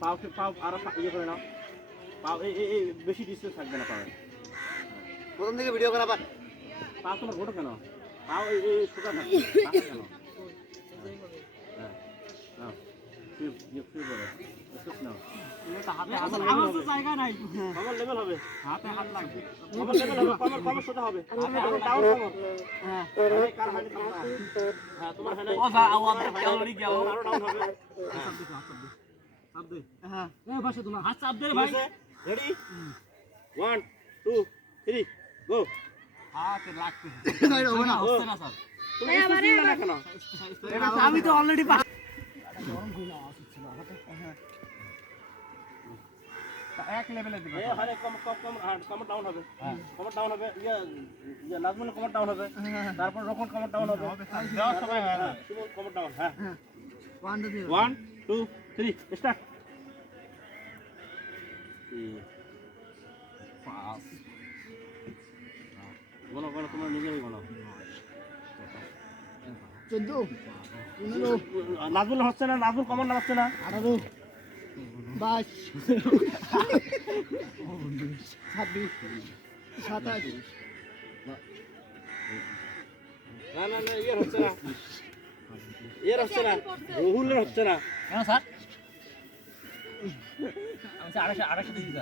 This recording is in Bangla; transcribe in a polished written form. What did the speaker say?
পাও পাও আরো ইয়ে করে নাও পাও এই বেশি ডিস্টেন্স থাকবে না পাও প্রথম থেকে ভিডিও করা পাও তোমার ঘোটো কেন পাও এই সোজা থাকবে কেন হ্যাঁ নাও ফির বলো এসব নাও জায়গা নাই কমর লেভেল হবে হাতে হাত লাগবে কমর লেভেল হবে কমর সোজা হবে ডাউন কমর হ্যাঁ কার হাতে হ্যাঁ তোমার হ্যাঁ ও যা আওয়াজ ক্যালোরি গেল আরো ডাউন হবে চাপ দে হ্যাঁ এই পাশে তোমার হাত চাপ দে ভাই রেডি 1 2 3 গো হাতে লাগবে নাই হবে না হচ্ছে না স্যার তুমি আমারে না কেন আমি তো অলরেডি গরম কই না আসছে ছিল হ্যাঁ এক লেভেলে দিবা আরে কম কমর ডাউন হবে কমর ডাউন হবে ইয়া নাজমুল কমর ডাউন হবে তারপর রকম কমর ডাউন হবে দেওয়ার সময় হয় না সুমন কমর ডাউন হ্যাঁ 1 2 3 স্টার্ট বলো বলো তোমার নিজেই বলো 14 15 নাজমুল হচ্ছে না নাজমুল কমর নামাচ্ছে না 18 22 26 27 না না না ইয়ে হচ্ছে না ইয়ে হচ্ছে না রুহুলের হচ্ছে না কেন স্যার আমি 250 দিয়ে দিতে